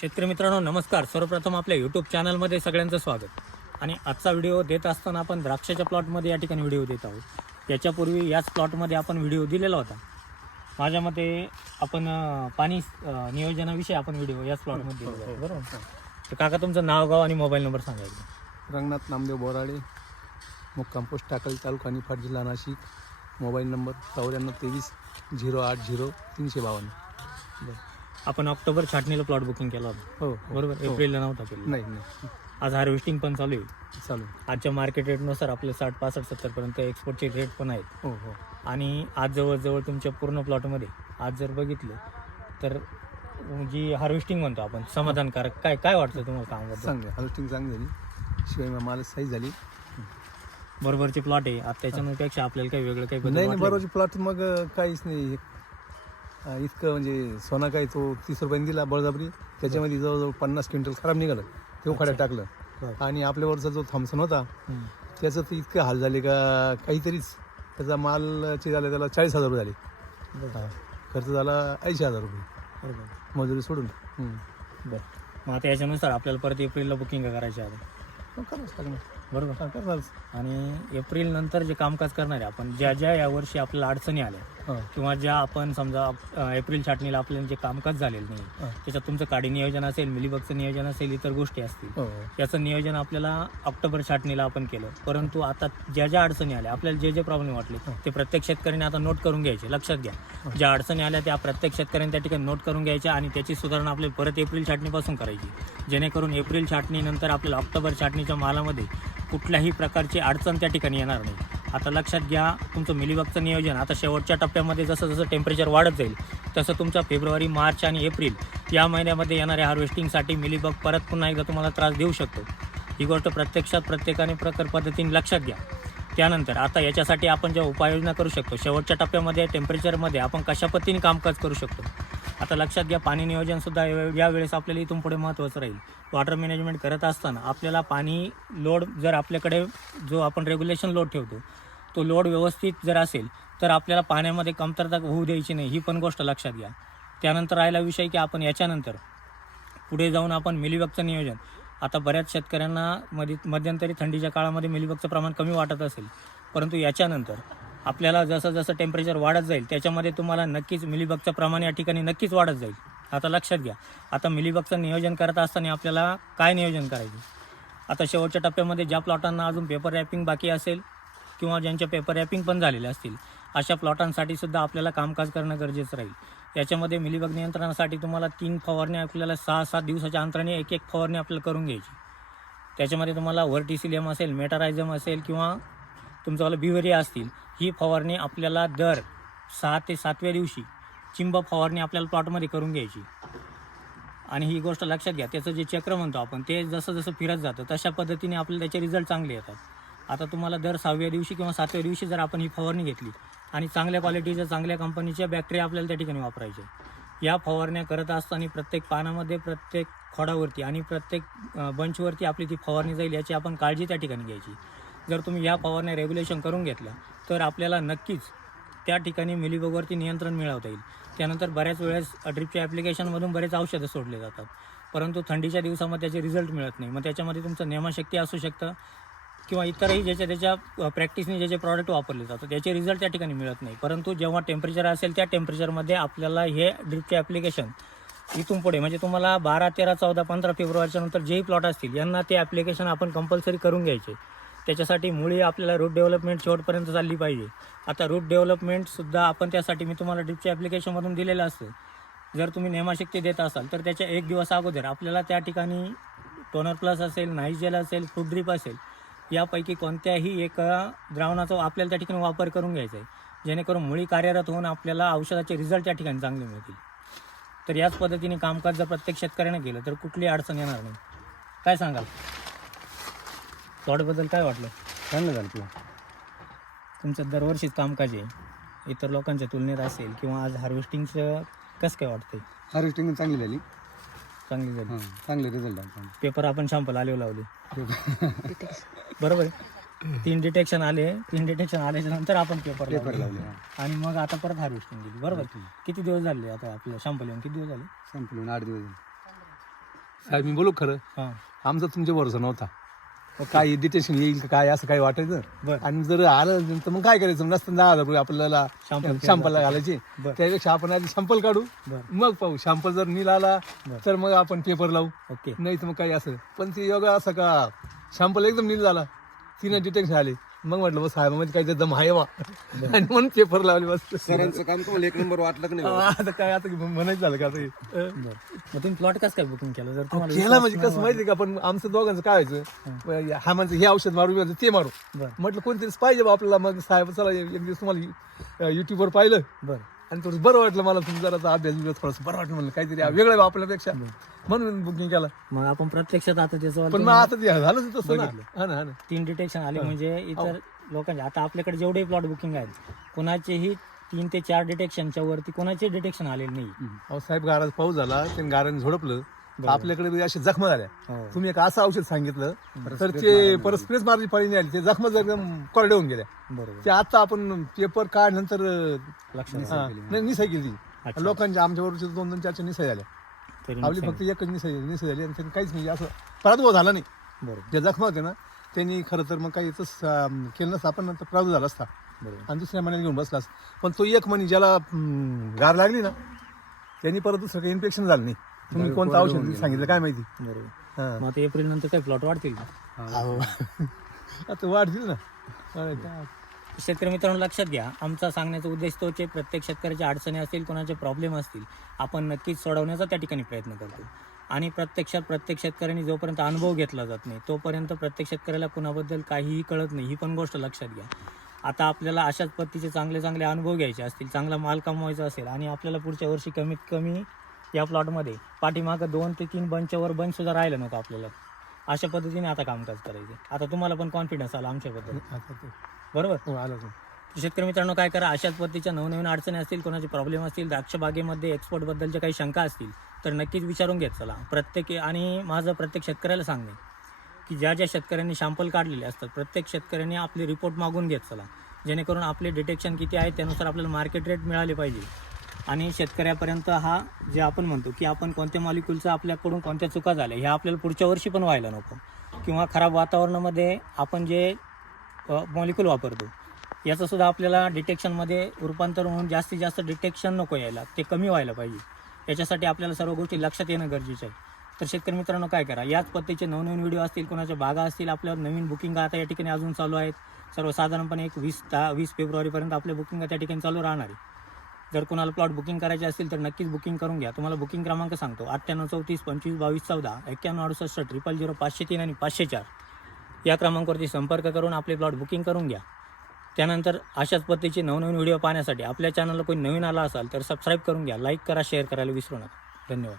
शेतकरी मित्रांनो नमस्कार. सर्वप्रथम आपल्या यूट्यूब चॅनलमध्ये सगळ्यांचं स्वागत. आणि आजचा व्हिडिओ देत असताना आपण द्राक्षाच्या प्लॉटमध्ये या ठिकाणी व्हिडिओ देत आहोत. याच्यापूर्वी याच प्लॉटमध्ये आपण व्हिडिओ दिलेला होता. माझ्या मते आपण पाणी नियोजनाविषयी आपण व्हिडिओ याच प्लॉटमध्ये दिलेला आहे बरोबर. तर काका तुमचं नाव गाव आणि मोबाईल नंबर सांगा एकदा. रंगनाथ नामदेव बोराडे मुक्काम पोस्ट टाकळी तालुका निफाड जिल्हा नाशिक. मोबाईल नंबर चौऱ्याण्णव तेवीस झिरो आठ झिरो तीनशे बावन्न. बरं. आपण ऑक्टोबर छाटणीला प्लॉट बुकिंग केला होता. हो हो. बरोबर? हो. एप्रिलला नव्हता केला. नाही नाही. आज हार्वेस्टिंग पण चालू आहे. चालू आजच्या मार्केट रेटनुसार आपले साठ पासष्ट सत्तरपर्यंत एक्सपोर्टचे रेट पण आहेत. हो हो. आणि आज जवळजवळ तुमच्या पूर्ण प्लॉटमध्ये आज जर बघितलं तर जी हार्वेस्टिंग म्हणतो आपण समाधानकारक काय काय वाटतं तुम्हाला कामाबद्दल? चांगली हार्वेस्टिंग चांगली झाली. शिवाय मला साईज झाली. बरोबरचे प्लॉट आहे. आता त्याच्यापेक्षा आपल्याला काही वेगळं काही नाही नाही वाटले बरोबर प्लॉट मग काहीच नाही. इतकं म्हणजे सोना काय तो तीस रुपयाने दिला बळजबरी. त्याच्यामध्ये जवळजवळ पन्नास क्विंटल खराब निघालं. ते उखाड्यात टाकलं. आणि आपल्यावरचा जो थॉम्सन होता. त्याचं तर इतकं हाल झाले का काहीतरीच. त्याचा मालचे झाले त्याला चाळीस हजार रुपये झाले. खर्च झाला ऐंशी हजार रुपये. बरोबर. मजुरी सोडून. बरं. मग आता याच्यानुसार आपल्याला परत एप्रिलला बुकिंग करायची आहे करावंच लागणार. बरोबर. आणि एप्रिल नंतर जे कामकाज करणार आहे आपण ज्या ज्या यावर्षी आपल्याला अडचणी आल्या हा, किंवा ज्या आपण समजा अ, एप्रिल छाटणीला आपल्याला जे कामकाज झालेलं नाही हा. त्याच्यात तुमचं काडी नियोजन असेल मिलीबगचं नियोजन असेल इतर गोष्टी असतील हो, याचं नियोजन आपल्याला ऑक्टोबर छाटणीला आपण केलं. परंतु आता ज्या ज्या अडचणी आल्या आपल्याला जे जे प्रॉब्लेम वाटले ते प्रत्येक शेतकऱ्याने आता नोट करून घ्यायचे लक्षात घ्या. ज्या अडचणी आल्या त्या प्रत्येक शेतकऱ्यांनी त्या ठिकाणी नोट करून घ्यायच्या आणि त्याची सुधारणा आपल्याला परत एप्रिल छाटणीपासून करायची. जेणेकरून एप्रिल छाटणीनंतर आपल्याला ऑक्टोबर छाटणीच्या मालामध्ये कुठल्याही प्रकारची अडचण त्या ठिकाणी येणार नाही. आता लक्षात घ्या तुमचं मिलीबगचं नियोजन. आता शेवटच्या टप्प्यामध्ये जसं जसं टेम्परेचर वाढत जाईल तसं तुमचा फेब्रुवारी मार्च आणि एप्रिल या महिन्यामध्ये येणाऱ्या हार्वेस्टिंगसाठी मिलीबग परत पुन्हा एकदा तुम्हाला त्रास देऊ शकतो. ही गोष्ट प्रत्यक्षात प्रत्येकाने प्रकार पद्धतीने लक्षात घ्या. त्यानंतर आता याच्यासाठी आपण ज्या उपाययोजना करू शकतो शेवटच्या टप्प्यामध्ये टेम्परेचरमध्ये आपण कशा पद्धतीने कामकाज करू शकतो? आता लक्षात घ्या पाणी नियोजनसुद्धा या- यावेळेस आपल्याला इथून पुढे महत्त्वाचं राहील. वॉटर मॅनेजमेंट करत असताना आपल्याला पाणी लोड जर आपल्याकडे जो आपण रेग्युलेशन लोड ठेवतो तो लोड व्यवस्थित जर असेल तर आपल्याला पाण्यामध्ये कमतरता होऊ द्यायची नाही ही पण गोष्ट लक्षात घ्या. त्यानंतर राहिला विषय की आपण याच्यानंतर पुढे जाऊन आपण मिलीबगचं नियोजन. आता बऱ्याच शेतकऱ्यांना मध्ये मध्यंतरी थंडीच्या काळामध्ये मिलीबगचं प्रमाण कमी वाटत असेल परंतु याच्यानंतर आपल्याला जसं जसं टेम्परेचर वाढत जाईल त्याच्यामध्ये तुम्हाला नक्कीच मिलीबगचं प्रमाण या ठिकाणी नक्कीच वाढत जाईल. आता लक्षात घ्या. आता मिलीबगचं नियोजन करत असताना आपल्याला काय नियोजन करायचं? आता शेवटच्या टप्प्यामध्ये ज्या प्लॉटांना अजून पेपर रॅपिंग बाकी असेल किंवा ज्यांच्या पेपर रॅपिंग पण झालेले असतील अशा प्लॉटांसाठी सुद्धा आपल्याला कामकाज करणं गरजेचं राहील. याच्यामध्ये मिलीबग नियंत्रणासाठी तुम्हाला तीन फवारणी आपल्याला सहा सात दिवसाच्या अंतराने एक एक फवारणी आपल्याला करून घ्यायची. त्याच्यामध्ये तुम्हाला व्हर्टिसिलियम असेल मेटारायझम असेल किंवा तुमचं बिवेरिया असतील ही फवारणी आपल्याला दर सहा ते सातव्या दिवशी चिंब फवारणी आपल्याला प्लॉटमध्ये करून घ्यायची. आणि ही गोष्ट लक्षात घ्या त्याचं जे चक्र म्हणतो आपण ते जसं जसं फिरत जातं तशा पद्धतीने आपल्याला त्याचे रिझल्ट चांगले येतात. आता तुम्हाला दर सहाव्या दिवशी किंवा सातव्या दिवशी जर आपण ही फवारणी घेतली आणि चांगल्या क्वालिटीच्या चांगल्या कंपनीच्या बॅक्टेरिया आपल्याला त्या ठिकाणी वापरायच्या या फवारण्या करत असताना प्रत्येक पानामध्ये प्रत्येक खोडावरती आणि प्रत्येक बंचवरती आपली ती फवारणी जाईल याची आपण काळजी त्या ठिकाणी घ्यायची. जर तुम्ही या फवारण्या रेग्युलेशन करून घेतल्या तर आपल्याला नक्कीच त्या ठिकाणी मिलीबगवरती नियंत्रण मिळवता येईल. त्यानंतर बऱ्याच वेळेस ड्रिपच्या ॲप्लिकेशनमधून बरेच औषधं सोडले जातात. परंतु थंडीच्या दिवसामध्ये त्याचे रिझल्ट मिळत नाही. मग त्याच्यामध्ये तुमचं नेमाशक्ती असू शकतं किंवा इतरही ज्याच्या त्याच्या प्रॅक्टिसने जे जे प्रॉडक्ट वापरले जातात त्याचे रिझल्ट त्या ठिकाणी मिळत नाही. परंतु जेव्हा टेम्परेचर असेल त्या टेम्परेचरमध्ये आपल्याला हे ड्रिपचे ॲप्लिकेशन इथून पुढे म्हणजे तुम्हाला बारा तेरा चौदा पंधरा फेब्रुवारीच्या नंतर जेही प्लॉट असतील यांना ते ॲप्लिकेशन आपण कंपल्सरी करून घ्यायचे. त्याच्यासाठी मुळी आपल्याला रूट डेव्हलपमेंट शेवटपर्यंत चालली पाहिजे. आता रूट डेव्हलपमेंटसुद्धा आपण त्यासाठी मी तुम्हाला ड्रिपच्या ॲप्लिकेशनमधून दिलेलं असतं. जर तुम्ही नेमाशक्ती देत असाल तर त्याच्या एक दिवस अगोदर आपल्याला त्या ठिकाणी टोनर प्लस असेल नाईजेल असेल फूड ड्रिप असेल यापैकी कोणत्याही एका द्रावणाचा आपल्याला त्या ठिकाणी वापर करून घ्यायचा आहे. जेणेकरून मुळी कार्यरत होऊन आपल्याला औषधाचे रिझल्ट त्या ठिकाणी चांगले मिळतील. तर याच पद्धतीने कामकाज जर प्रत्येक शेतकऱ्याने केलं तर कुठली अडचण येणार नाही. काय सांगाल? प्लॉटबद्दल काय वाटलं? चांगलं झालं तुला. तुमचं दरवर्षीच कामकाज आहे. इतर लोकांच्या तुलनेत असेल किंवा आज हार्वेस्टिंगचं कसं काय वाटतंय? हार्वेस्टिंग चांगली झाली. चांगली झाली. हां चांगले रिझल्ट आले पेपर आपण शॅम्पल आले लावले. बरोबर आहे? तीन डिटेक्शन आले. तीन डिटेक्शन आल्याच्यानंतर आपण पेपर पेपर लावले लावले आणि मग आता परत हार्वेस्टिंग केली. बरोबर किती दिवस झाले आता आपलं शॅम्पल येऊन किती दिवस झाले? संपलून आठ दिवस झाले. साहेब मी बोलू खरं? हां. आमचा तुमच्या भरोसा नव्हता. काय डिटेन्शन येईल का काय असं काही वाटायचं? बरं. आणि जर आलं तर मग काय करायचं? नसतं दहा हजार रुपये आपल्याला Sample शॅम्पलला घालायचे. बरं. त्यापेक्षा आपण आधी शॅम्पल काढू. बरं. मग पाहू. शॅम्पल जर नील आला बरं. तर मग आपण पेपर लावू. ओके. नाही तर मग काही असं. पण ते योगा असं का? शॅम्पल एकदम नील झाला. तिने डिटेक्शन आले. मग म्हटलं बस साहेबामध्ये काहीतरी दम आहे वा आणि म्हणून पेपर लावले बस. सरांचं काम तुम्हाला एक नंबर वाटलं की नाही आता काय आता म्हणायचं झालं का आता हे? मग तुम्ही प्लॉट कसं काय बुकिंग केलं? जर तुम्हाला केला म्हणजे कसं माहिती का पण आमचं दोघांचं काय व्हायचं? हा. म्हणजे हे औषध मारू हे ते मारू. बरं. म्हटलं कोणतरीच पाहिजे बा आपल्याला मग साहेब चला एक एक दिवस तुम्हाला युट्यूबवर पाहिलं. बरं. आणि थोडं बरं वाटलं मला तुम्ही जरा अभ्यास बिभ्यास थोडंसं बरं वाटलं म्हणलं काहीतरी वेगळं आपल्यापेक्षा म्हणून बुकिंग केलं. मग आपण प्रत्यक्षात आता त्याचं पण मग आता ते झालंच तसं ना. हा ना हा ना. तीन डिटेक्शन आले म्हणजे इतर लोकांचे. आता आपल्याकडे जेवढे प्लॉट बुकिंग आहेत कोणाचेही तीन ते चार डिटेक्शनच्या वरती कोणाचे डिटेक्शन आलेले नाही. अहो साहेब गाराचा पाऊस झाला त्याने गाराने झोडपलं. आपल्याकडे अशा जखमा झाल्या हो. तुम्ही एक असं औषध सांगितलं तर ते परत स्प्रेस मारची पाणी नाही आली. ते जखमा एकदम कोरडे होऊन गेल्या बरोबर. ते आता आपण पेपर काढ नंतर नाही निसाय केली. लोकांच्या आमच्या बरोबरच्या दोन दोन चार चार निसाय झाल्या आपली फक्त एकच निसाय निसाय झाली आणि त्यांनी काहीच नाही. असं प्रादुर्भाव झाला नाही. बरोबर. ज्या जखमा होते ना त्यांनी खरं तर मग काही केलं नसतं. आपण नंतर प्रादुर्भाव झाला असता. बरोबर. आणि दुसऱ्या महिन्यात घेऊन बसलास पण तो एक म्हणी ज्याला गार लागली ना त्यांनी परत दुसरं काही इन्फेक्शन झालं नाही. तुम्ही कोणतं औषध सांगितलं? काय माहिती? बरोबर. हा. मग आता एप्रिल नंतर काही प्लॉट वाढतील? का अहो. आता वाढतील ना. अरे काय. शेतकरी मित्रांनो लक्षात घ्या. आमचा सांगण्याचा उद्देश तोच आहे प्रत्येक शेतकऱ्याच्या अडचणी असतील कोणाचे प्रॉब्लेम असतील आपण नक्कीच सोडवण्याचा त्या ठिकाणी प्रयत्न करतो. आणि प्रत्यक्षात प्रत्येक शेतकऱ्यांनी जोपर्यंत अनुभव घेतला जात नाही तोपर्यंत प्रत्येक शेतकऱ्याला कुणाबद्दल काहीही कळत नाही. ही पण गोष्ट लक्षात घ्या. आता आपल्याला अशाच पद्धतीचे चांगले चांगले अनुभव घ्यायचे असतील चांगला माल कमवायचा असेल आणि आपल्याला पुढच्या वर्षी कमीत कमी या प्लॉटमध्ये पाठीमागं दोन ते तीन बंचच्या वर बंच सुद्धा राहिलं नको आपल्याला. अशा पद्धतीने आता कामकाज करायचे. आता तुम्हाला पण कॉन्फिडन्स आला आमच्याबद्दल बरोबर? हो, आलं. शेतकरी मित्रांनो काय करा अशाच पद्धतीच्या नवनवीन अडचणी असतील कोणाचे प्रॉब्लेम असतील द्राक्ष बागेमध्ये एक्सपोर्ट बद्दलच्या काही शंका असतील तर नक्कीच विचारून घेत चला. प्रत्येक आणि माझं प्रत्येक शेतकऱ्याला सांगणे की ज्या ज्या शेतकऱ्यांनी शॅम्पल काढलेले असतात प्रत्येक शेतकऱ्यांनी आपले रिपोर्ट मागून घेत चला. जेणेकरून आपले डिटेक्शन किती आहे त्यानुसार आपल्याला मार्केट रेट मिळाले पाहिजे. आणि शेतकऱ्यापर्यंत हा जे आपण म्हणतो की आपण कोणत्या मॉलिक्यूलचं आपल्याकडून कोणत्या चुका झाल्या हे आपल्याला पुढच्या वर्षी पण व्हायला नको. किंवा खराब वातावरणामध्ये आपण जे मॉलिक्यूल वापरतो याचंसुद्धा आपल्याला डिटेक्शनमध्ये रूपांतर होऊन जास्तीत जास्त डिटेक्शन नको यायला ते कमी व्हायला पाहिजे. याच्यासाठी आपल्याला सर्व गोष्टी लक्षात येणं गरजेचं आहे. तर शेतकरी मित्रांनो काय करा याच पद्धतीचे नवनवीन व्हिडिओ असतील कोणाच्या बागा असतील आपल्यावर नवीन बुकिंग आता या ठिकाणी अजून चालू आहेत. सर्वसाधारणपणे एक वीस दहा वीस फेब्रुवारीपर्यंत आपले बुकिंग त्या ठिकाणी चालू राहणार आहे. जर कोणाला प्लॉट बुकिंग करायचे असेल तर नक्कीच बुकिंग करून घ्या. तुम्हाला बुकिंग क्रमांक सांगतो. अठ्ठ्याण्णव चौतीस पंचवीस बावीस चौदा एक्क्याण्णव अडुसष्ट ट्रिपल झिरो पाचशे तीन आणि पाचशे चार. या क्रमांकावरती संपर्क करून आपले प्लॉट बुकिंग करून घ्या. त्यानंतर अशाच पद्धतीचे नवनवीन व्हिडिओ पाहण्यासाठी आपल्या चॅनलला कोणी नवीन आला असाल तर सबस्क्राईब करून घ्या. लाईक करा शेअर करायला विसरू नका. धन्यवाद.